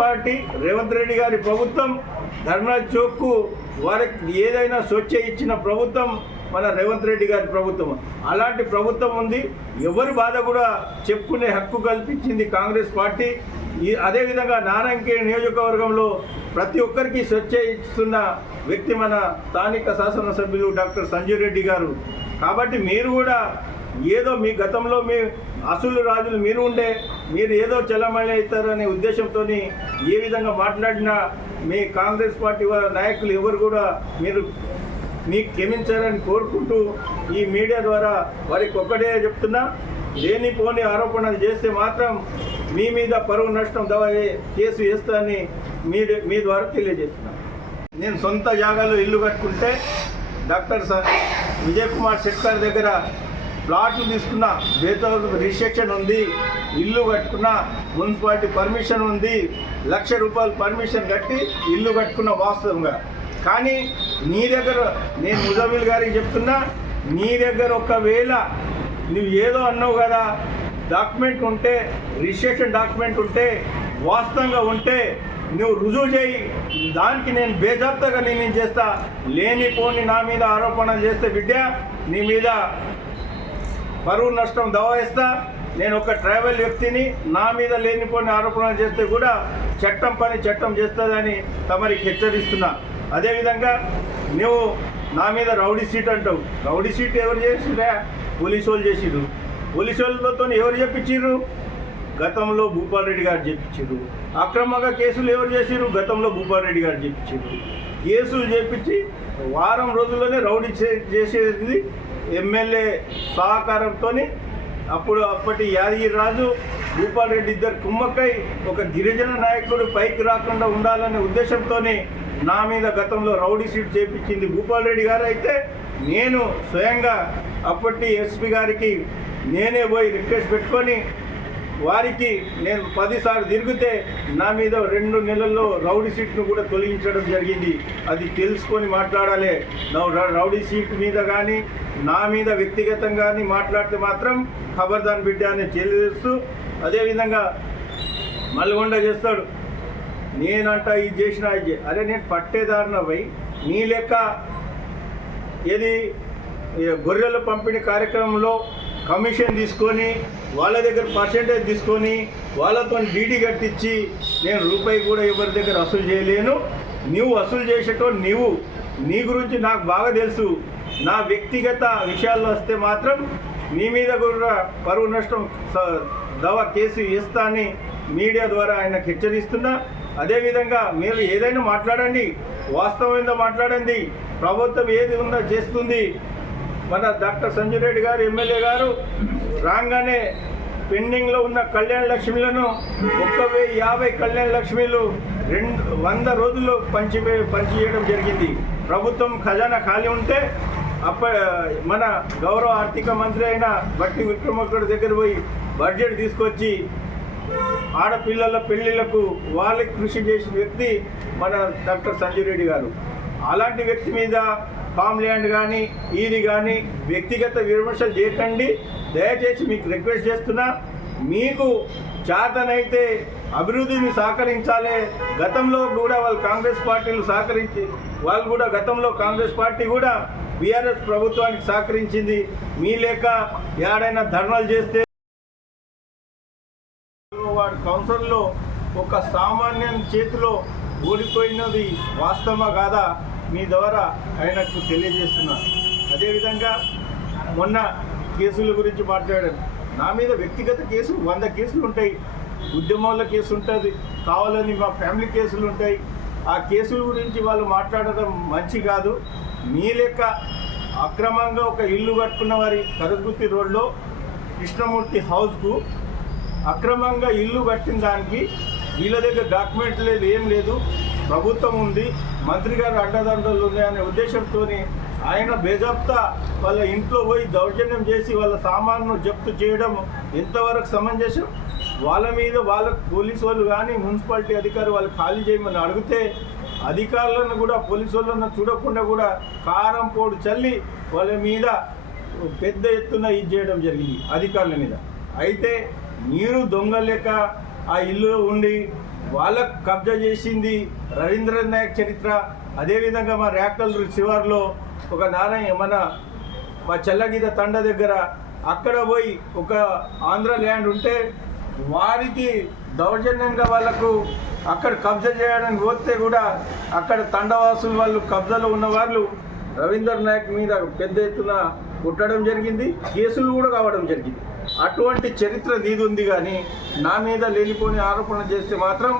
Party Revanth Reddy గారి ప్రభుత్వం ధర్నా చౌక్కు వారికి ఏదైనా స్వచ్ఛ ఇచ్చిన ప్రభుత్వం మన రేవంత్ రెడ్డి గారి ప్రభుత్వం. అలాంటి ప్రభుత్వం ఉంది. ఎవరి బాధ కూడా చెప్పుకునే హక్కు కల్పించింది కాంగ్రెస్ పార్టీ. ఈ అదేవిధంగా నారాయణకే నియోజకవర్గంలో ప్రతి ఒక్కరికి స్వచ్ఛ ఇస్తున్న వ్యక్తి మన స్థానిక శాసనసభ్యులు డాక్టర్ సంజయ్ రెడ్డి గారు. కాబట్టి మీరు కూడా ఏదో మీ గతంలో మీ అసలు రాజులు మీరు ఉండే మీరు ఏదో చలమణి అవుతారనే ఉద్దేశంతో ఏ విధంగా మాట్లాడినా మీ కాంగ్రెస్ పార్టీ వారి నాయకులు ఎవరు కూడా మీరు మీకు క్షమించాలని కోరుకుంటూ ఈ మీడియా ద్వారా వారికి ఒక్కటే చెప్తున్నా లేనిపోని ఆరోపణలు చేస్తే మాత్రం మీ మీద పరువు నష్టం దవ కేసు వేస్తానని మీ మీ ద్వారా తెలియజేస్తున్నా. నేను సొంత జాగాలో ఇల్లు కట్టుకుంటే డాక్టర్ సార్ విజయ్ కుమార్ శెట్కర్ దగ్గర ప్లాట్లు తీసుకున్న బేతో రిస్ట్రిక్షన్ ఉంది ఇల్లు కట్టుకున్న మున్సిపాలిటీ పర్మిషన్ ఉంది లక్ష రూపాయలు పర్మిషన్ కట్టి ఇల్లు కట్టుకున్న వాస్తవంగా. కానీ నీ దగ్గర నేను ముజమిల్ గారికి చెప్తున్నా నీ దగ్గర ఒకవేళ నువ్వు ఏదో అన్నావు కదా డాక్యుమెంట్ ఉంటే రిజిస్ట్రేషన్ డాక్యుమెంట్ ఉంటే వాస్తవంగా ఉంటే నువ్వు రుజువు చేయి. దానికి నేను బేజాప్తగా నేను చేస్తా. లేనిపోని నా మీద ఆరోపణలు చేస్తే బిడ్డ నీ మీద పరువు నష్టం దవాయిస్తా నేను ఒక ట్రైబల్ వ్యక్తిని నా మీద లేనిపోని ఆరోపణలు చేస్తే కూడా చట్టం పని చట్టం చేస్తుందని తమరికి హెచ్చరిస్తున్నా. అదేవిధంగా నువ్వు నా మీద రౌడీ సీట్ అంటావు. రౌడీ సీట్ ఎవరు చేసిరా పోలీసు వాళ్ళు చేసిరు పోలీసు వాళ్ళతో ఎవరు చెప్పించారు గతంలో భూపాల్ రెడ్డి గారు చెప్పించారు అక్రమంగా కేసులు ఎవరు చేసిరు గతంలో భూపాల్ రెడ్డి గారు చెప్పించారు కేసులు చేపించి వారం రోజుల్లోనే రౌడీ చేసేది ఎమ్మెల్యే సహకారంతో అప్పుడు అప్పటి యాదగిరి రాజు భూపాల్ రెడ్డి ఇద్దరు కుమ్మక్కై ఒక గిరిజన నాయకుడు పైకి రాకుండా ఉండాలనే ఉద్దేశంతోనే నా మీద గతంలో రౌడీ సీట్ చేపించింది భూపాల్ రెడ్డి గారు. అయితే నేను స్వయంగా అప్పటి ఎస్పీ గారికి నేనే పోయి రిక్వెస్ట్ పెట్టుకొని వారికి నేను పదిసార్లు తిరిగితే నా మీద రెండు నెలల్లో రౌడీ సీట్ను కూడా తొలగించడం జరిగింది. అది తెలుసుకొని మాట్లాడాలి. నా రౌడీ సీట్ మీద కానీ నా మీద వ్యక్తిగతంగా కానీ మాట్లాడితే మాత్రం ఖబర్దాన్ బిడ్డ అని తెలియజేస్తూ అదేవిధంగా మల్గొండ చేస్తాడు. నేనంట ఇది చేసిన ఇది అరే నేను పట్టేదారిన పోయి నీ లెక్క ఏది గొర్రెల పంపిణీ కార్యక్రమంలో కమిషన్ తీసుకొని వాళ్ళ దగ్గర పర్సెంటేజ్ తీసుకొని వాళ్ళతో డీడీ కట్టించి నేను రూపాయి కూడా ఎవరి దగ్గర వసూలు చేయలేను. నువ్వు వసూలు చేసేటో నీవు. నీ గురించి నాకు బాగా తెలుసు. నా వ్యక్తిగత విషయాల్లో వస్తే మాత్రం నీ మీద కూడా పరువు నష్టం స- దవా కేసు ఇస్తా అని మీడియా ద్వారా ఆయనకు హెచ్చరిస్తున్నా. అదేవిధంగా మీరు ఏదైనా మాట్లాడండి. వాస్తవమైందో మాట్లాడండి. ప్రభుత్వం ఏది ఉందో చేస్తుంది. మన డాక్టర్ సంజయ్ రెడ్డి గారు ఎమ్మెల్యే గారు రాగానే పెండింగ్లో ఉన్న కళ్యాణ లక్ష్మిలను ఒక్క వెయ్యి యాభై కళ్యాణ లక్ష్మిలు రెండు వంద రోజుల్లో పంచి పంచివేయడం జరిగింది. ప్రభుత్వం ఖజానా ఖాళీ ఉంటే అప్ప మన గౌరవ ఆర్థిక మంత్రి అయిన బట్టి విక్రమకుడు దగ్గర పోయి బడ్జెట్ తీసుకొచ్చి ఆడపిల్లల పెళ్ళిళ్ళకు వాళ్ళకి కృషి చేసిన వ్యక్తి మన డాక్టర్ సంజయ్ రెడ్డి గారు. అలాంటి వ్యక్తి మీద ల్యాండ్ కానీ ఇది కానీ వ్యక్తిగత విమర్శలు చేయకండి. దయచేసి మీకు రిక్వెస్ట్ చేస్తున్నా మీకు చేతనైతే అభివృద్ధిని సహకరించాలి. గతంలో కూడా వాళ్ళు కాంగ్రెస్ పార్టీలు సహకరించి వాళ్ళు కూడా గతంలో కాంగ్రెస్ పార్టీ కూడా బీఆర్ఎస్ ప్రభుత్వానికి సహకరించింది. మీ లేక ఏడైనా ధర్నాలు చేస్తే వాడు కౌన్సిల్లో ఒక సామాన్యం చేతిలో ఓడిపోయినది వాస్తవమా కాదా? మీ ద్వారా ఆయనకు తెలియజేస్తున్నాను అదేవిధంగా మొన్న కేసుల గురించి మాట్లాడాను. నా మీద వ్యక్తిగత కేసులు వంద కేసులు ఉంటాయి. ఉద్యమంలో కేసు ఉంటుంది. కావాలని మా ఫ్యామిలీ కేసులు ఉంటాయి. ఆ కేసుల గురించి వాళ్ళు మాట్లాడడం మంచి కాదు. మీ లెక్క అక్రమంగా ఒక ఇల్లు కట్టుకున్న వారి కరగుర్తి రోడ్లో కృష్ణమూర్తి హౌస్కు అక్రమంగా ఇల్లు కట్టిన దానికి వీళ్ళ దగ్గర డాక్యుమెంట్ లేదు ఏం లేదు. ప్రభుత్వం ఉంది మంత్రి గారు అడ్డదండలు ఉన్నాయనే ఉద్దేశంతో ఆయన బేజప్తా వాళ్ళ ఇంట్లో పోయి దౌర్జన్యం చేసి వాళ్ళ సామాన్ను జప్తు చేయడం ఎంతవరకు సమంజసం? వాళ్ళ మీద వాళ్ళ పోలీసు వాళ్ళు కానీ మున్సిపాలిటీ అధికారులు వాళ్ళు ఖాళీ చేయమని అడిగితే అధికారులను కూడా పోలీసు వాళ్ళను చూడకుండా కూడా కారం పోడు చల్లి వాళ్ళ మీద పెద్ద ఎత్తున ఇది చేయడం జరిగింది అధికారుల మీద. అయితే మీరు దొంగ లెక్క ఆ ఇల్లులో ఉండి వాళ్ళకు కబ్జా చేసింది రవీంద్ర నాయక్ చరిత్ర. అదేవిధంగా మా ర్యాకల్ శివార్లో ఒక నారాయణ మన మా చెల్లగీత తండ దగ్గర అక్కడ పోయి ఒక ఆంధ్ర ల్యాండ్ ఉంటే వారికి దౌర్జన్యంగా వాళ్ళకు అక్కడ కబ్జా చేయడానికి పోతే కూడా అక్కడ తండవాసులు వాళ్ళు కబ్జాలో ఉన్న వాళ్ళు రవీంద్ర నాయక్ మీద పెద్ద ఎత్తున కుట్టడం జరిగింది కేసులు కూడా కావడం జరిగింది. అటువంటి చరిత్ర నీది ఉంది కానీ నా మీద లేనిపోని ఆరోపణ చేస్తే మాత్రం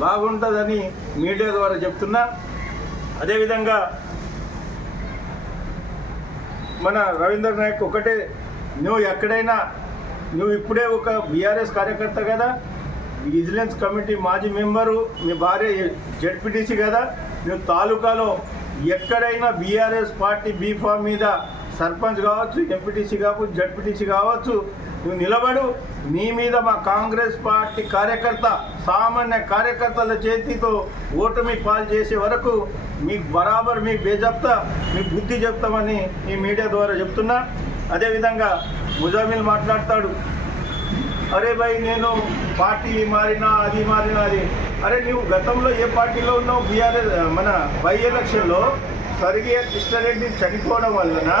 బాగుంటుందని మీడియా ద్వారా చెప్తున్నా. అదేవిధంగా మన రవీంద్ర నాయక్ ఒకటే నువ్వు ఎక్కడైనా నువ్వు ఇప్పుడే ఒక బీఆర్ఎస్ కార్యకర్త కదా విజిలెన్స్ కమిటీ మాజీ మెంబరు మీ భార్య జడ్పీటీసీ కదా నువ్వు తాలూకాలో ఎక్కడైనా బీఆర్ఎస్ పార్టీ బీఫామ్ మీద సర్పంచ్ కావచ్చు ఎంపీటీసీ కావచ్చు జడ్పీటీసీ కావచ్చు నువ్వు నిలబడు. నీ మీద మా కాంగ్రెస్ పార్టీ కార్యకర్త సామాన్య కార్యకర్తల చేతితో ఓటమి పాలు చేసే వరకు మీకు బరాబర్ మీ బేజప్తా మీ బుద్ధి చెప్తామని ఈ మీడియా ద్వారా చెప్తున్నా. అదేవిధంగా ముజామిల్ మాట్లాడతాడు. అరే భయ్ నేను పార్టీ మారినా అది మారినా అది. అరే నువ్వు గతంలో ఏ పార్టీలో ఉన్నావు? బీఆర్ఎస్ మన బై ఎలక్షన్లో స్వర్గీయ కృష్ణారెడ్డి చనిపోవడం వలన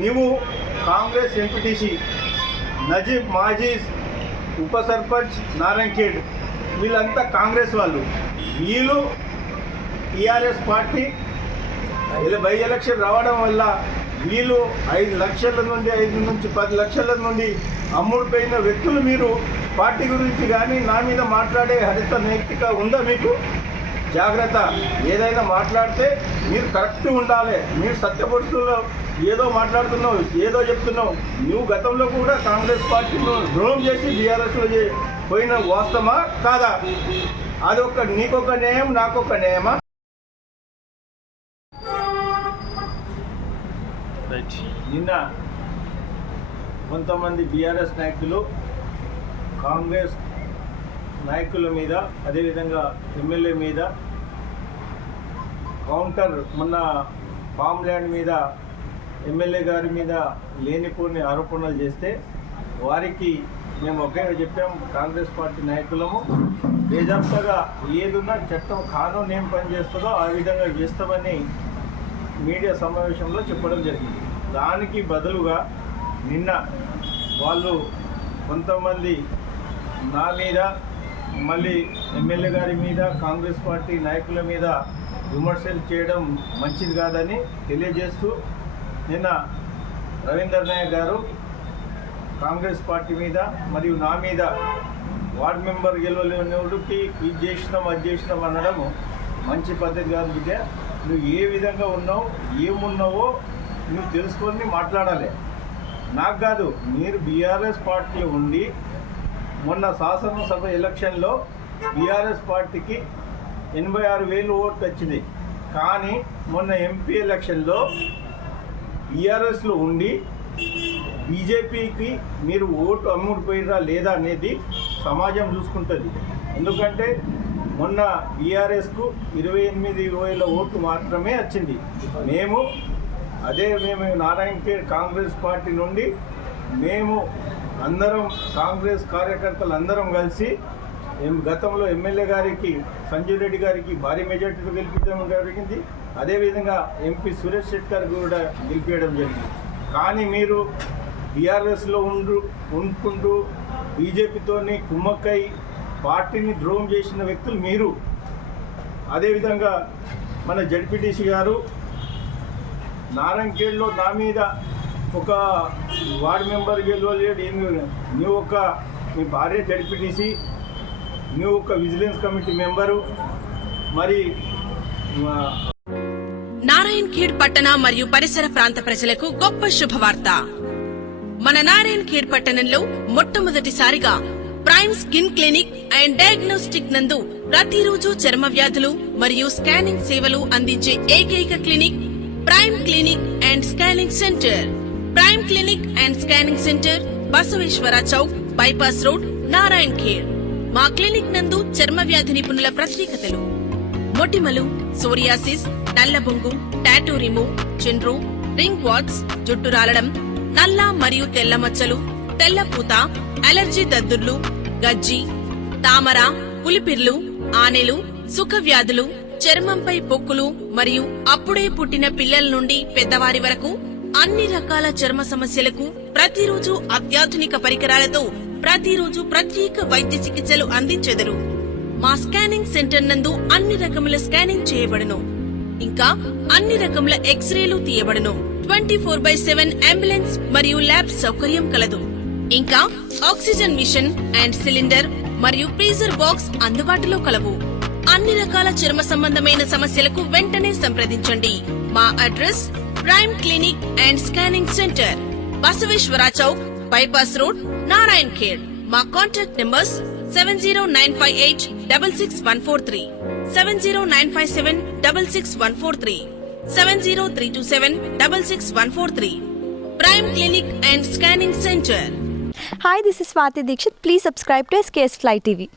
నీవు కాంగ్రెస్ ఎంపీటీసీ. నజీబ్ మాజీ ఉప సర్పంచ్ నారాయణఖేడ్ వీళ్ళంతా కాంగ్రెస్ వాళ్ళు. వీళ్ళు టీఆర్ఎస్ పార్టీ ఇలా బై ఎలక్షన్ రావడం వల్ల వీళ్ళు ఐదు లక్షల నుండి ఐదు నుంచి పది లక్షల నుండి అమ్ముడుపోయిన వ్యక్తులు మీరు. పార్టీ గురించి కానీ నా మీద మాట్లాడే హరిత నైతిక ఉందా మీకు? జాగ్రత్త. ఏదైనా మాట్లాడితే మీరు కరెక్ట్ ఉండాలి. మీరు సత్యపరుస్తులో ఏదో మాట్లాడుతున్నావు ఏదో చెప్తున్నావు. నువ్వు గతంలో కూడా కాంగ్రెస్ పార్టీలో ద్రోహం చేసి బీఆర్ఎస్లో పోయిన వాస్తవమా? కాదా? అదొక నీకొక న్యాయం నాకొక న్యాయమా? నిన్న కొంతమంది బీఆర్ఎస్ నాయకులు కాంగ్రెస్ నాయకుల మీద అదేవిధంగా ఎమ్మెల్యే మీద కౌంటర్ మొన్న ఫామ్ ల్యాండ్ మీద ఎమ్మెల్యే గారి మీద లేనిపోని ఆరోపణలు చేస్తే వారికి మేము ఒకే చెప్పాం కాంగ్రెస్ పార్టీ నాయకులము. బేజాప్తగా ఏదున్నా చట్టం కానూన్ ఏం పనిచేస్తుందో ఆ విధంగా చేస్తామని మీడియా సమావేశంలో చెప్పడం జరిగింది. దానికి బదులుగా నిన్న వాళ్ళు కొంతమంది నా మీద మళ్ళీ ఎమ్మెల్యే గారి మీద కాంగ్రెస్ పార్టీ నాయకుల మీద విమర్శలు చేయడం మంచిది కాదని తెలియజేస్తూ నిన్న రవీందర్ నాయక్ గారు కాంగ్రెస్ పార్టీ మీద మరియు నా మీద వార్డ్ మెంబర్ గెలవలేనివాడికి ఇది చేసినాం అది చేసినాం అనడం మంచి పద్ధతి కాదు బిడ్డ. నువ్వు ఏ విధంగా ఉన్నావు ఏమున్నావో నువ్వు తెలుసుకొని మాట్లాడాలి. నాకు కాదు మీరు బీఆర్ఎస్ పార్టీలో ఉండి మొన్న శాసనసభ ఎలక్షన్లో బీఆర్ఎస్ పార్టీకి ఎనభై ఆరు వేలు ఓట్లు వచ్చింది. కానీ మొన్న ఎంపీ ఎలక్షన్లో బీఆర్ఎస్లో ఉండి బీజేపీకి మీరు ఓటు అమ్ముడిపోయిరా లేదా అనేది సమాజం చూసుకుంటుంది. ఎందుకంటే మొన్న బీఆర్ఎస్కు ఇరవై ఎనిమిది వేల ఓట్లు మాత్రమే వచ్చింది. మేము అదే మేము నారాయణ కాంగ్రెస్ పార్టీ నుండి మేము అందరం కాంగ్రెస్ కార్యకర్తలు అందరం కలిసి గతంలో ఎమ్మెల్యే గారికి సంజయ్ రెడ్డి గారికి భారీ మెజార్టీతో గెలిపించడం జరిగింది. అదేవిధంగా ఎంపీ సురేష్ శెట్కర్ కూడా గెలిపించడం జరిగింది. కానీ మీరు బీఆర్ఎస్లో ఉండు ఉండుకుంటూ బీజేపీతోని కుమ్మక్కై పార్టీని ద్రోహం చేసిన వ్యక్తులు మీరు. అదేవిధంగా మన జడ్పీటీసీ గారు నారాయణఖేడ్లో నా మీద ఒక వార్డ్ మెంబర్ గెలవలేడు ఏం నువ్వు ఒక మీ భార్య జడ్పీటీసీ నువ్వు ఒక విజిలెన్స్ కమిటీ మెంబరు మరి నారాయణ నారాయణ్ ఖేడ్ పట్టణ మరియు పరిసర ప్రాంత ప్రజలకు గొప్ప శుభవార్త. మన నారాయణ్ ఖేడ్ పట్టణంలో మొట్టమొదటిసారిగా prime skin clinic and diagnostic నందు ప్రతిరోజు చర్మ వ్యాధులు మరియు స్కానింగ్ సేవలు అందించే ఏకైక clinic prime clinic and scanning centre. Prime clinic and scanning centre Basaveshwara chowk bypass road Narayan Kher మా క్లినిక్ నందు చర్మ వ్యాధి నిపుణుల ప్రత్యేకతలు. మొటిమలు సోరియాసిస్ నల్లబొంగు టాటూ రిమూవ్ చిండ్రు రింగ్ వాట్స్ జుట్టు రాలడం నల్ల మరియు తెల్ల మచ్చలు తెల్ల పూత అలర్జీ దద్దుర్లు గజ్జి తామర పులిపిర్లు ఆనెలు సుఖ వ్యాధులు చర్మంపై పొక్కులు మరియు అప్పుడే పుట్టిన పిల్లల నుండి పెద్దవారి వరకు అన్ని రకాల చర్మ సమస్యలకు ప్రతిరోజు అత్యాధునిక పరికరాలతో ప్రతిరోజు ప్రత్యేక వైద్య చికిత్సలు అందించెదరు. మా స్కానింగ్ సెంటర్ నందు అన్ని రకముల స్కానింగ్ చేయబడును. ఇంకా అన్ని రకముల ఎక్స్రేలు తీయబడును. Twenty four by seven ambulance మరియు ల్యాబ్ సౌకర్యం కలదు. ఇంకా ఆక్సిజన్ మిషన్ అండ్ సిలిండర్ మరియు ఫ్రీజర్ బాక్స్ అందుబాటులో కలవు. అన్ని రకాల చర్మ సంబంధమైన సమస్యలకు వెంటనే సంప్రదించండి. మా address prime clinic and scanning centre Basaveshwara chowk bypass road Narayan Khed మా contact numbers seven zero nine five eight double six one four three seven zero nine five seven double six one four three seven zero three two seven double six one four three prime clinic and scanning centre hi this is Swathi Dikshit please subscribe to SKS fly TV